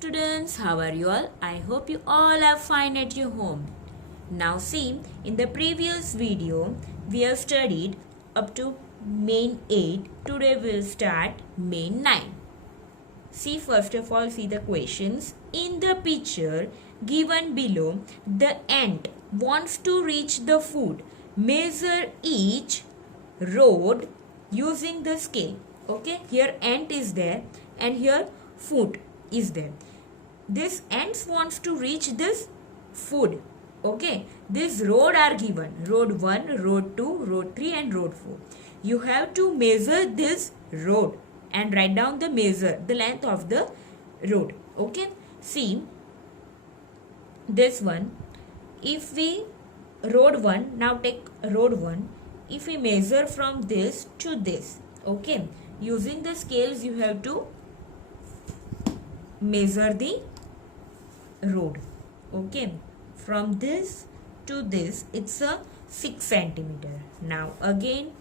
students, how are you all? I hope you all are fine at your home. Now see, in the previous video, we have studied up to main 8. Today we will start main 9. See, first of all, see the questions. In the picture given below, the ant wants to reach the food. Measure each road using the scale. Okay, here ant is there and here food is there. This ant wants to reach this food. Okay, this road are given. Road 1, road 2, road 3 and road 4. You have to measure this road and write down the length of the road. Okay, see this one. If we road 1, now take road 1. If we measure from this to this, okay, using the scales you have to measure the road. Okay, from this to this it's a 6 centimeter. Now again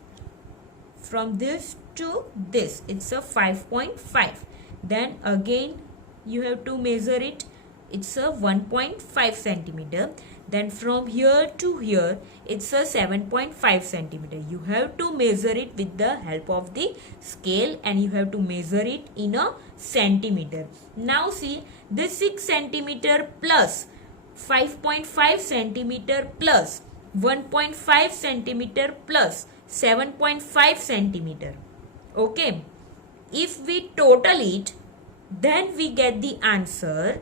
from this to this it's a 5.5. Then again you have to measure it, it's a 1.5 centimeter. Then from here to here it's a 7.5 centimeter. You have to measure it with the help of the scale and you have to measure it in a centimeter. Now see, this 6 centimeter plus 5.5 centimeter plus 1.5 centimeter plus 7.5 centimeter. Okay, if we total it, then we get the answer.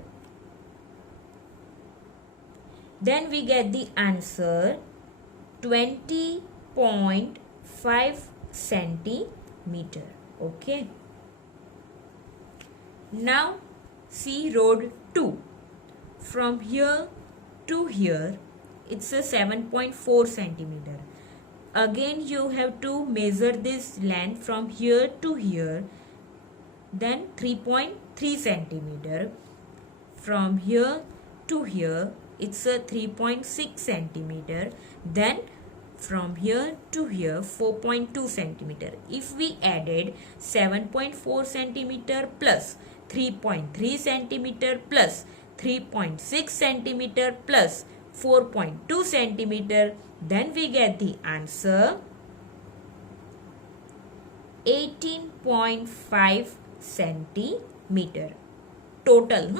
20.5 centimeter. Okay, now see road 2. From here to here it's a 7.4 centimeter. Again you have to measure this length from here to here, then 3.3 centimeter. From here to here it's a 3.6 centimeter. Then from here to here 4.2 centimeter. If we added 7.4 centimeter plus 3.3 centimeter plus 3.6 centimeter plus 4.2 centimeter, then we get the answer 18.5 centimeter total.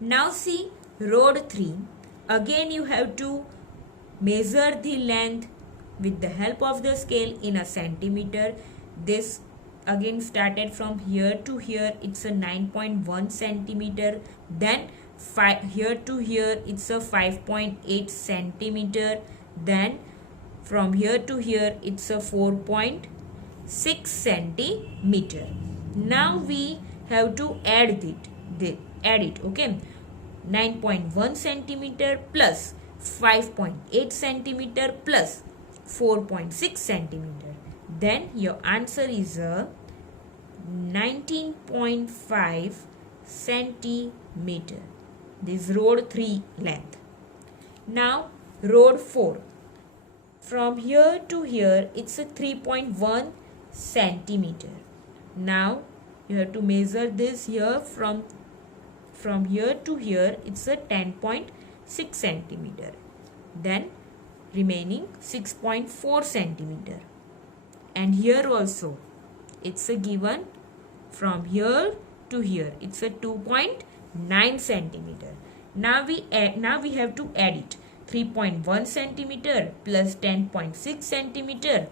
Now see road 3. Again you have to measure the length with the help of the scale in a centimeter. This again started from here to here it's a 9.1 centimeter. Then here to here it's a 5.8 centimeter. Then from here to here it's a 4.6 centimeter. Now we have to add it. Okay, 9.1 centimeter plus 5.8 centimeter plus 4.6 centimeter. Then your answer is a 19.5 centimeter. This road 3 length. Now road 4. From here to here it's a 3.1 centimeter. Now you have to measure this here from here to here it's a 10.6 centimeter. Then remaining 6.4 centimeter. And here also it's a given from here to here it's a 2.9 centimeter. Now we have to add it. 3.1 centimeter plus 10.6 centimeter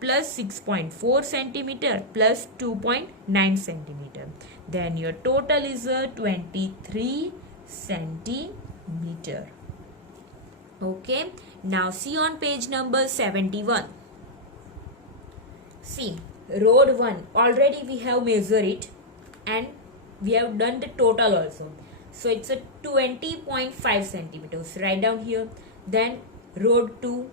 plus 6.4 centimeter plus 2.9 centimeter. Then your total is a 23 centimeter. Okay, now see on page number 71. See road 1 already we have measured it and we have done the total also. So it's a 20.5 centimeters. Write down here. Then road 2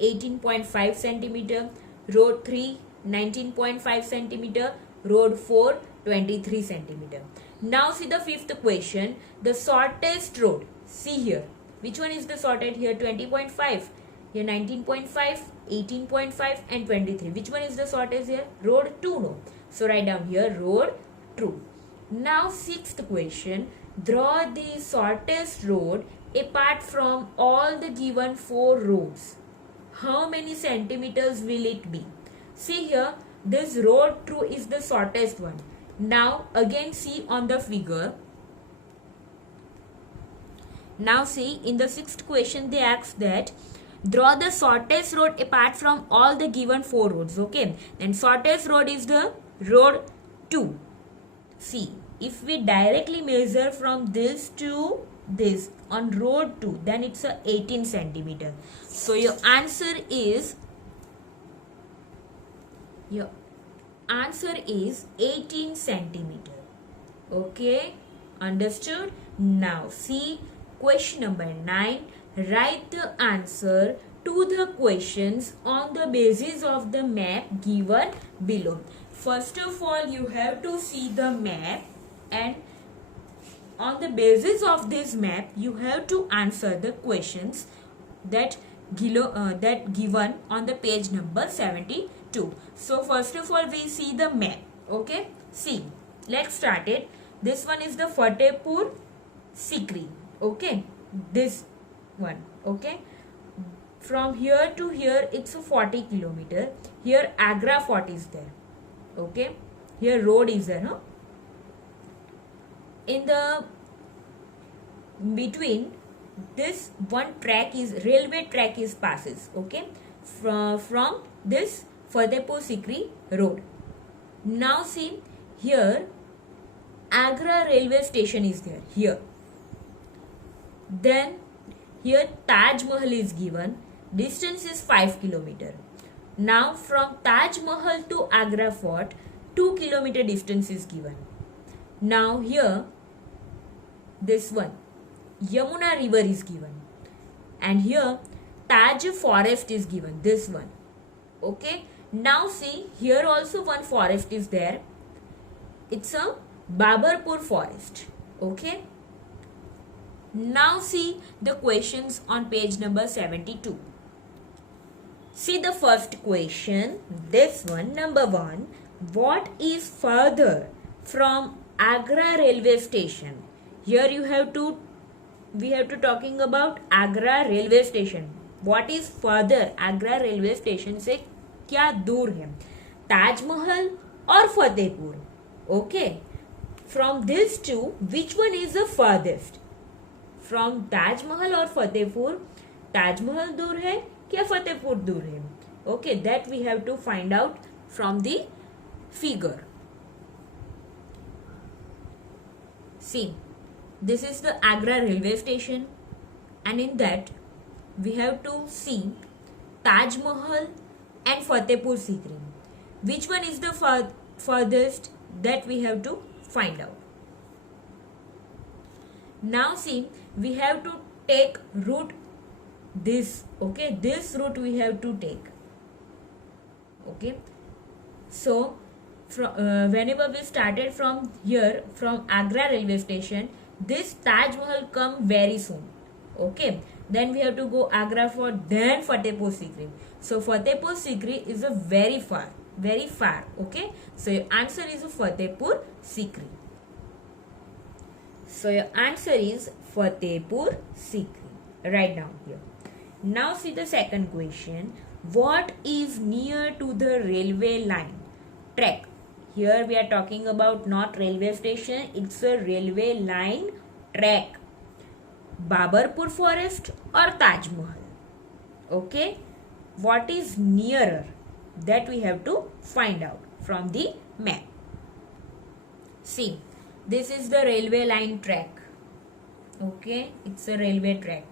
18.5 centimeter. Road 3 19.5 centimeter. Road 4 23 centimeter. Now see the fifth question. The shortest road. See here. Which one is the shortest here? 20.5. Here 19.5, 18.5 and 23. Which one is the shortest here? Road 2 no. So write down here road 2. Now sixth question, draw the shortest road apart from all the given four roads. How many centimeters will it be? See here, this road through is the shortest one. Now again see on the figure. Now see, in the sixth question they ask that draw the shortest road apart from all the given four roads. Okay, and shortest road is the road 2. See, if we directly measure from this to this on road 2, then it's a 18 centimeter. So your answer is 18 centimeter. Okay, understood? Now see question number 9. Write the answer to the questions on the basis of the map given below. First of all, you have to see the map, and on the basis of this map you have to answer the questions that given on the page number 72. So first of all we see the map. Okay, see, let's start it. This one is the Fatehpur Sikri. Okay, this one. Okay, from here to here it's a 40 kilometer. Here Agra Fort is there. Okay, here road is there, no? In the between this one track is railway track is passes. Okay, from this Fatehpur Sikri road. Now see here Agra railway station is there here. Then here Taj Mahal is given. Distance is 5 kilometer. Now from Taj Mahal to Agra Fort 2 kilometer distance is given. Now here this one Yamuna river is given, and here Taj forest is given, this one. Okay, now see here also one forest is there. It's a Babarpur forest. Okay, now see the questions on page number 72. See the first question, this one, number 1. What is further from Agra railway station? Here we have to talking about Agra railway station. What is further Agra railway station से क्या दूर है? Taj Mahal or Fatehpur? Okay, from these two, which one is the furthest? From Taj Mahal or Fatehpur? Taj Mahal दूर है क्या Fatehpur दूर है? Okay, that we have to find out from the figure. See, this is the Agra railway station, and in that we have to see Taj Mahal and Fatehpur Sikri. Which one is the furthest? That we have to find out. Now see, we have to take route this. Okay, this route we have to take. Okay, so whenever we started from here, from Agra railway station, this Taj Mahal come very soon. Okay, then we have to go Agra Fort, then Fatehpur Sikri. So Fatehpur Sikri is a very far. Okay, so your answer is Fatehpur Sikri. So your answer is Fatehpur Sikri. Write down here. Now see the second question. What is near to the railway line? Track. Here we are talking about not railway station, it's a railway line track. Babarpur forest or Taj Mahal? Okay, what is nearer? That we have to find out from the map. See, this is the railway line track. Okay, it's a railway track,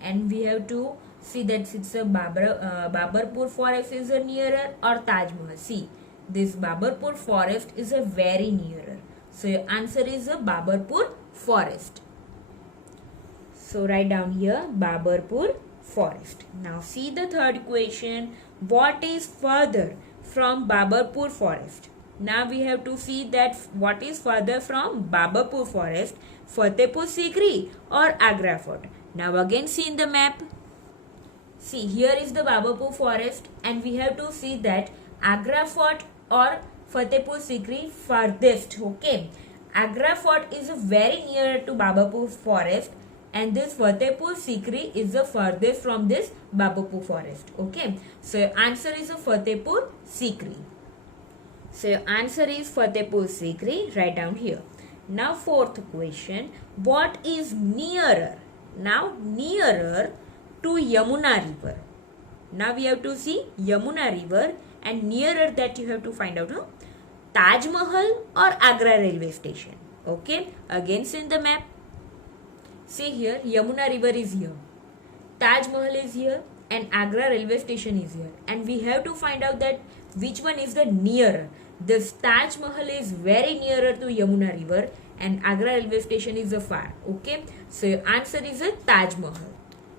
and we have to see that it's a Babarpur forest is a nearer or Taj Mahal. See, this Babarpur forest is a very nearer. So your answer is a Babarpur forest. So write down here Babarpur forest. Now see the third question. What is further from Babarpur forest? Now we have to see that what is further from Babarpur forest, Fatehpur Sikri or Agra Fort. Now again see in the map. See, here is the Babarpur forest, and we have to see that Agra Fort or Fatehpur Sikri farthest. Okay, Agra Fort is very near to Babapur forest, and this Fatehpur Sikri is the furthest from this Babapur forest. Okay, so your answer is a Fatehpur Sikri. So your answer is Fatehpur Sikri. Write down here. Now fourth question, what is nearer? Now nearer to Yamuna river. Now we have to see Yamuna river, and nearer that you have to find out, Taj Mahal or Agra railway station. Okay, again see in the map. See here, Yamuna river is here, Taj Mahal is here, and Agra railway station is here, and we have to find out that which one is the nearer. This Taj Mahal is very nearer to Yamuna river, and Agra railway station is far. Okay, so your answer is a Taj Mahal.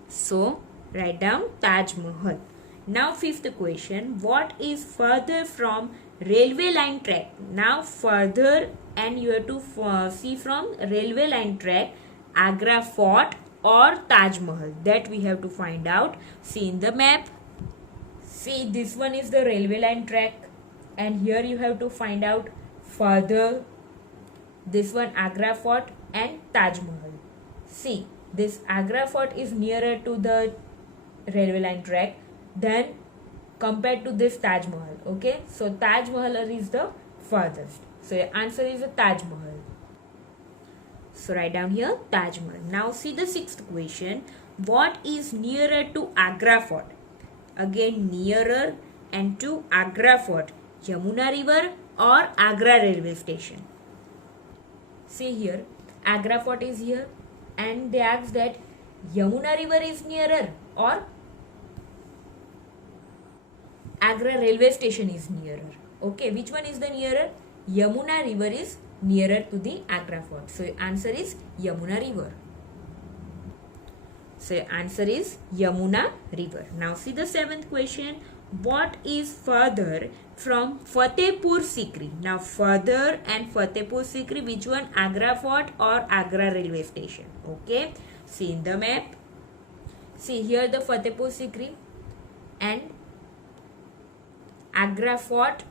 So write down Taj Mahal. Now fifth question, what is further from railway line track? Now further, and you have to see from railway line track, Agra Fort or Taj Mahal, that we have to find out. See in the map. See, this one is the railway line track, and here you have to find out further, this one Agra Fort and Taj Mahal. See, this Agra Fort is nearer to the railway line track than compared to this Taj Mahal. Okay, so Taj Mahal is the furthest. So your answer is a Taj Mahal. So write down here Taj Mahal. Now see the sixth question. What is nearer to Agra Fort? Again nearer and to Agra Fort, Yamuna river or Agra railway station. See here, Agra Fort is here, and they ask that Yamuna river is nearer or Agra railway station is nearer. Okay, which one is the nearer? Yamuna river is nearer to the Agra Fort. So your answer is Yamuna river. So your answer is Yamuna river. Now see the seventh question. What is further from Fatehpur Sikri? Now further and Fatehpur Sikri, which one? Agra Fort or Agra railway station? Okay, see in the map. See here the Fatehpur Sikri and Agra Fort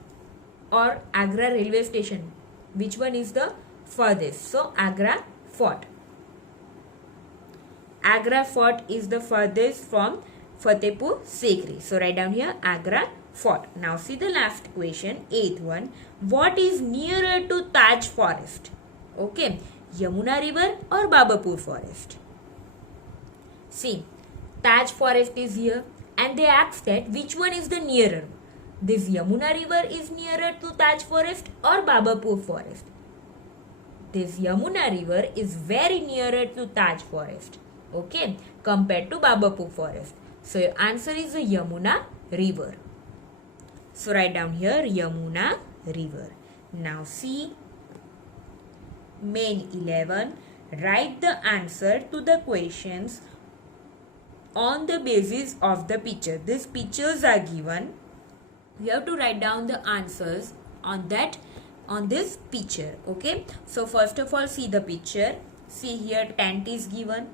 or Agra railway station. Which one is the furthest? So Agra Fort. Agra Fort is the furthest from Fatehpur Sikri. So write down here Agra Fort. Now see the last question, eighth one. What is nearer to Taj forest? Okay, Yamuna river or Babapur forest? See, Taj forest is here, and they ask that which one is the nearer. This Yamuna river is nearer to Taj forest or Babapur forest? This Yamuna river is very nearer to Taj forest. Okay, compared to Babapur forest. So your answer is the Yamuna river. So write down here Yamuna river. Now see main 11. Write the answer to the questions on the basis of the picture. These pictures are given. You have to write down the answers on this picture. Okay, so first of all see the picture. See here tent is given,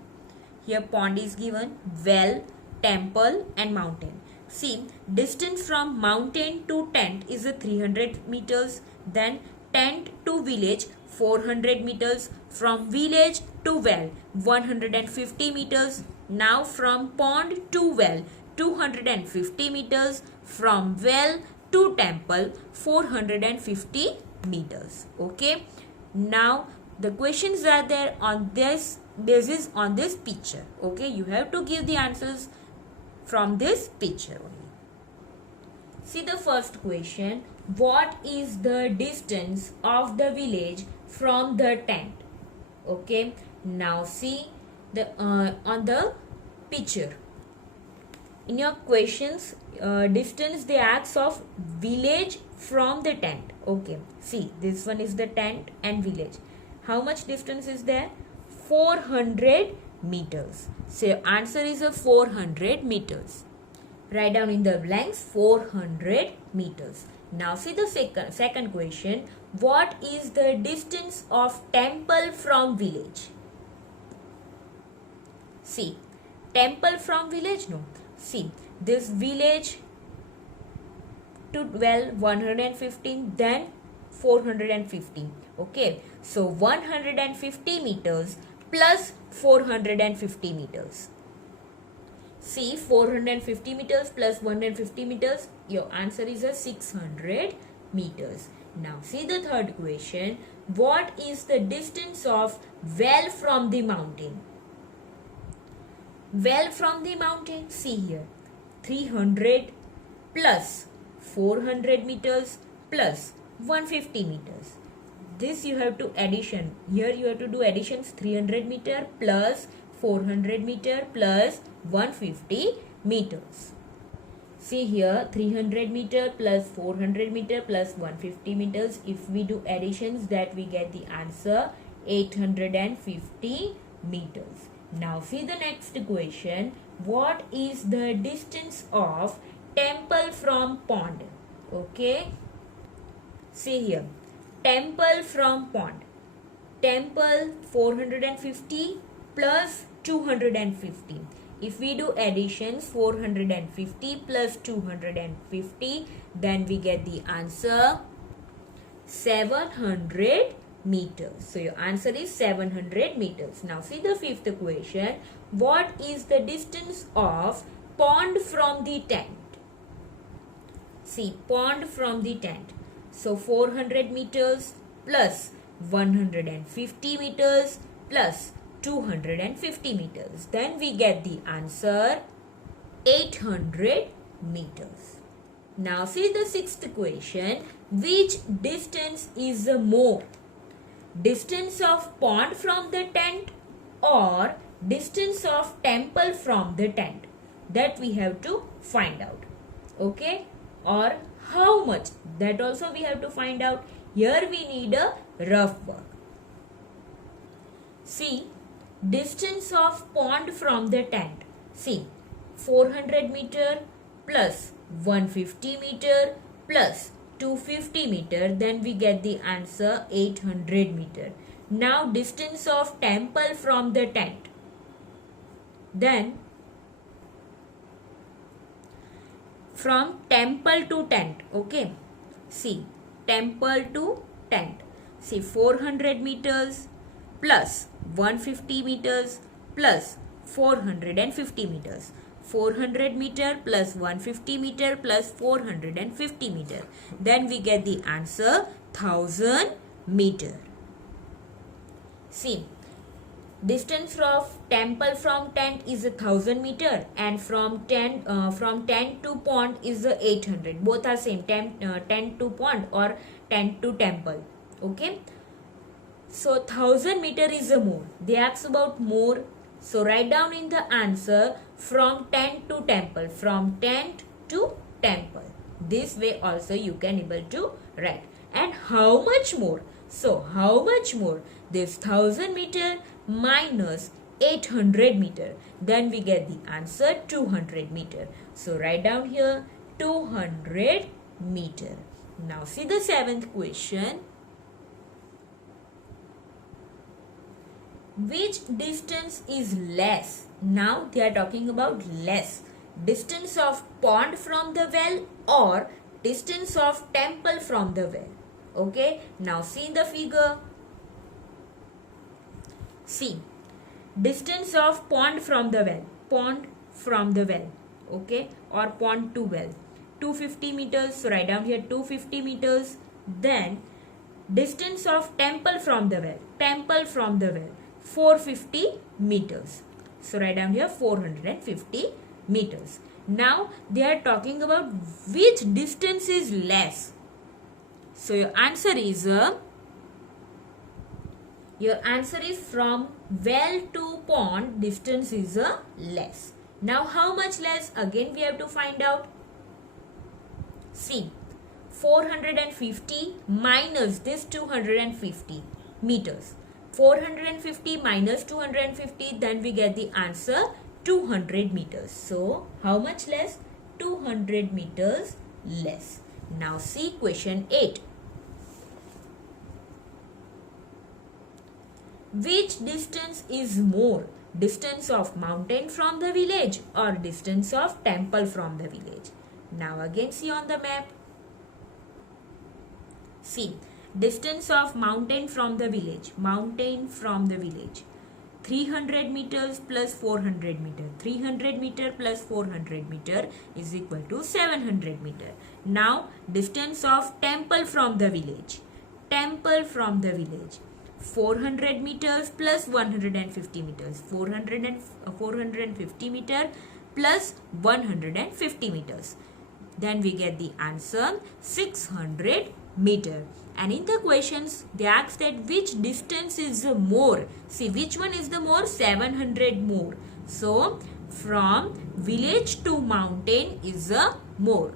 here pond is given, well, temple and mountain. See, distance from mountain to tent is a 300 meters, then tent to village 400 meters, from village to well 150 meters, now from pond to well 250 meters, from well to temple 450 meters. Okay, now the questions are there on this basis on this picture. Okay, you have to give the answers from this picture only. See the first question. What is the distance of the village from the tent? Okay, now see the on the picture. In your questions, distance they ask of village from the tent. Okay, see this one is the tent and village. How much distance is there? 400 meters. So your answer is a 400 meters. Write down in the blanks 400 meters. Now see the second question. What is the distance of temple from village? See, temple from village? No. See, this village to well 115, then 450. Okay, so 150 meters plus 450 meters. See, 450 meters plus 150 meters, your answer is a 600 meters. Now see the third question. What is the distance of well from the mountain? Well from the mountain, see here, 300 plus 400 meters plus 150 meters. This you have to addition. Here you have to do additions, 300 meter plus 400 meter plus 150 meters. See here, 300 meter plus 400 meter plus 150 meters. If we do additions, that we get the answer 850 meters. Now see the next question. What is the distance of temple from pond? Okay. See here, temple from pond. Temple 450 plus 250. If we do additions, 450 plus 250, then we get the answer 700 meters. So your answer is 700 meters. Now see the fifth question. What is the distance of pond from the tent? See, pond from the tent. So 400 meters plus 150 meters plus 250 meters. Then we get the answer 800 meters. Now see the sixth question. Which distance is more? Distance of pond from the tent or distance of temple from the tent? That we have to find out. Okay? Or how much? That also we have to find out. Here we need a rough work. See, distance of pond from the tent. See, 400 meter plus 150 meter plus 250 meter, then we get the answer 800 meter. Now distance of temple from the tent. Then from temple to tent. Okay. See, temple to tent. See, 400 meters plus 150 meters plus 450 meters. 400 meter plus 150 meter plus 450 meter. Then we get the answer 1000 meter. See, distance of temple from tent is 1000 meter and from tent to pond is 800. Both are same, tent to pond or tent to temple. Okay. So 1000 meter is more. They ask about more. So write down in the answer from tent to temple. From tent to temple. This way also you can able to write. And how much more? So how much more? This 1000 meter minus 800 meter. Then we get the answer 200 meter. So write down here 200 meter. Now see the seventh question. Which distance is less? Now they are talking about less. Distance of pond from the well or distance of temple from the well. Okay. Now see the figure. See. Distance of pond from the well. Pond from the well. Okay. Or pond to well. 250 meters. So write down here 250 meters. Then distance of temple from the well. Temple from the well. 450 meters. So write down here 450 meters. Now they are talking about which distance is less. So your answer is from well to pond distance is less. Now how much less? Again we have to find out. See, 450 minus this 250 meters. 450 minus 250, then we get the answer 200 meters. So, how much less? 200 meters less. Now, see question 8. Which distance is more? Distance of mountain from the village or distance of temple from the village? Now, again see on the map. See, distance of mountain from the village. Mountain from the village. 300 meters plus 400 meter. 300 meter plus 400 meter is equal to 700 meter. Now distance of temple from the village. Temple from the village. 400 meters plus 150 meters. 450 meter plus 150 meters. Then we get the answer 600 meter. And in the questions they ask that which distance is the more. See which one is the more? 700 more. So from village to mountain is a more.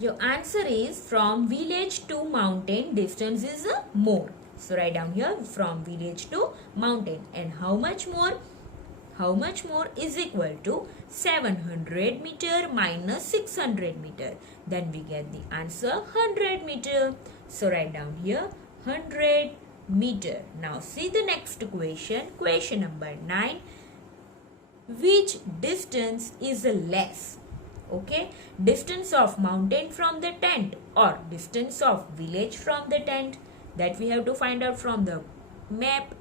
Your answer is from village to mountain distance is a more. So write down here from village to mountain. And how much more? How much more is equal to 700 meter minus 600 meter. Then we get the answer 100 meter. So write down here 100 meter. Now see the next question. Question number 9. Which distance is less? Okay. Distance of mountain from the tent or distance of village from the tent. That we have to find out from the map.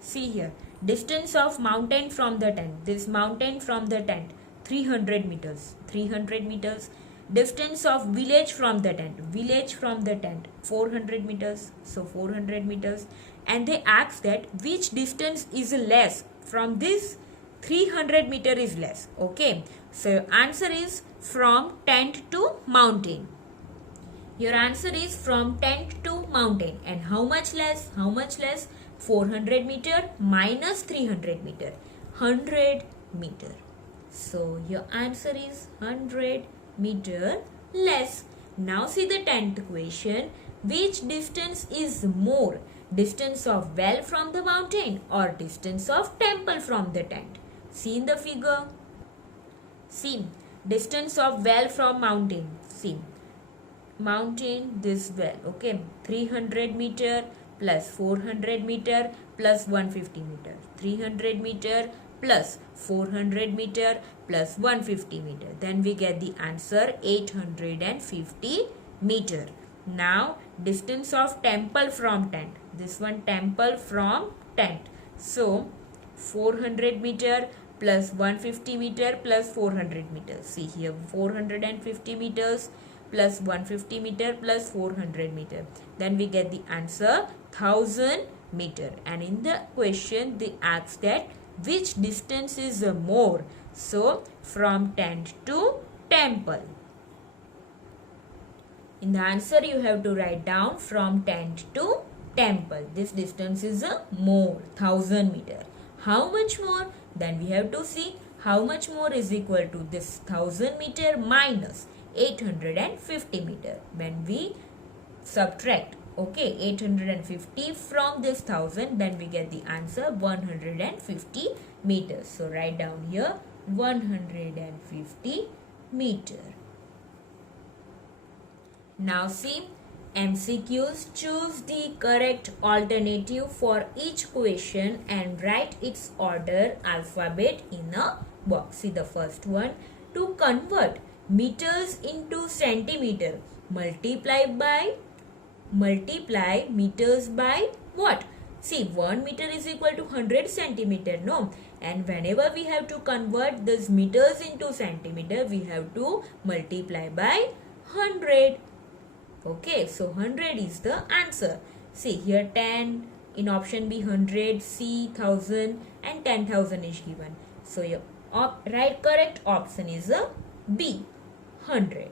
See here. Distance of mountain from the tent. This mountain from the tent 300 meters. 300 meters. Distance of village from the tent. Village from the tent 400 meters. So 400 meters. And they ask that which distance is less from this 300 meter is less. Okay. So answer is from tent to mountain. Your answer is from tent to mountain. And how much less? How much less? 400 meter minus 300 meter. 100 meter. So your answer is 100 meter less. Now see the 10th question. Which distance is more? Distance of well from the mountain or distance of temple from the tent? See in the figure. See. Distance of well from mountain. See. Mountain, this well. Okay. 300 meter plus 400 meter plus 150 meter. 300 meter plus 400 meter plus 150 meter. Then we get the answer 850 meter. Now distance of temple from tent. This one temple from tent. So 400 meter plus 150 meter plus 400 meters. See here 450 meters plus 150 meter plus 400 meter. Then we get the answer 1000 meter. And in the question they ask that which distance is more? So from tent to temple. In the answer you have to write down from tent to temple. This distance is more, 1000 meter. How much more? Then we have to see how much more is equal to this 1000 meter minus 850 meter. When we subtract, okay, 850 from this 1000, then we get the answer 150 meters. So write down here 150 meter. Now see MCQs. Choose the correct alternative for each question and write its order alphabet in a box. See the first one. To convert meters into centimeter, multiply meters by what? See 1 meter is equal to 100 centimeter, no? And whenever we have to convert this meters into centimeter, we have to multiply by 100. Okay, so 100 is the answer. See here 10, in option B 100, C 1000 and 10,000 is given. So your right correct option is a B, 100.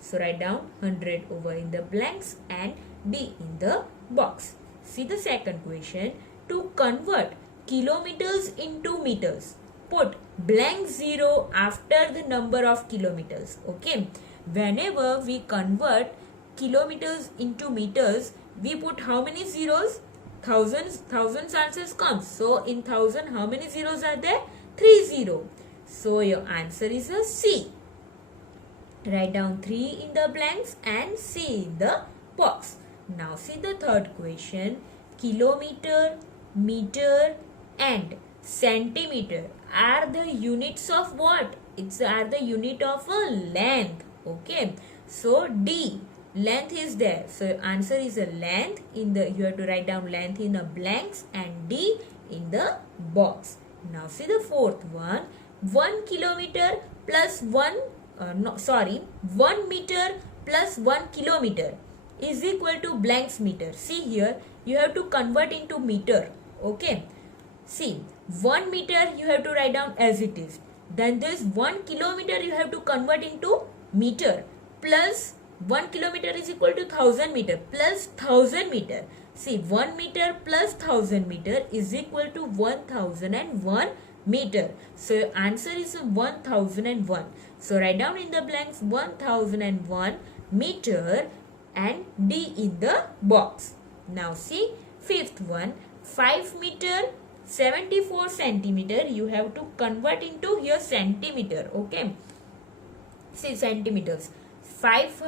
So write down 100 over in the blanks and B in the box. See the second question. To convert kilometers into meters, put blank 0 after the number of kilometers. Okay, whenever we convert kilometers into meters, we put how many zeros? Thousands answers comes. So in 1000 how many zeros are there? 30. So your answer is a C. Write down 3 in the blanks and C in the box. Now see the third question. Kilometer, meter and centimeter are the units of what? Are the unit of a length. Okay. So D. length is there. So answer is a length. You have to write down length in a blanks and D in the box. Now see the fourth one. 1 kilometer plus 1 meter plus 1 kilometer is equal to blanks meter. See here, you have to convert into meter. Okay. See, 1 meter you have to write down as it is. Then this 1 kilometer you have to convert into meter, plus 1 kilometer is equal to 1000 meter plus 1000 meter. See, 1 meter plus 1000 meter is equal to 1001 meter. So answer is 1001. So write down in the blanks 1001 meter and D in the box. Now see fifth one, 5 meter 74 centimeter. You have to convert into here centimeter. Okay. See centimeters. 5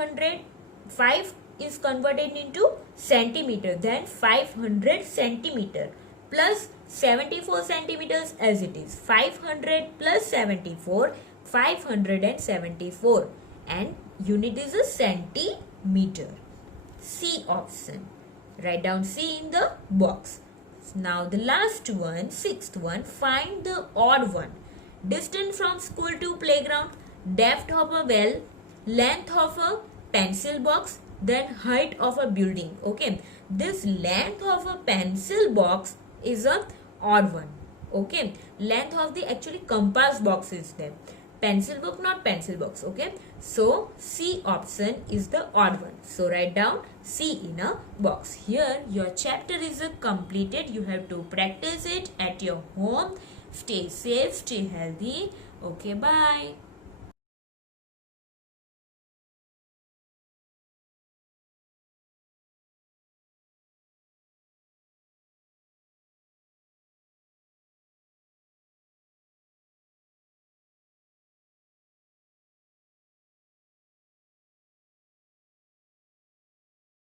is converted into centimeter. Then 500 centimeter plus 74 centimeters as it is. 500 plus 74, 574. And unit is a centimeter. C option. Write down C in the box. Now the last one, sixth one, find the odd one. Distance from school to playground, depth of a well, length of a pencil box, then height of a building. Okay, this length of a pencil box is a odd one. Okay, length of the actually compass box is there. Pencil box, not pencil box. Okay, so C option is the odd one. So write down C in a box. Here your chapter is completed. You have to practice it at your home. Stay safe, stay healthy. Okay, bye.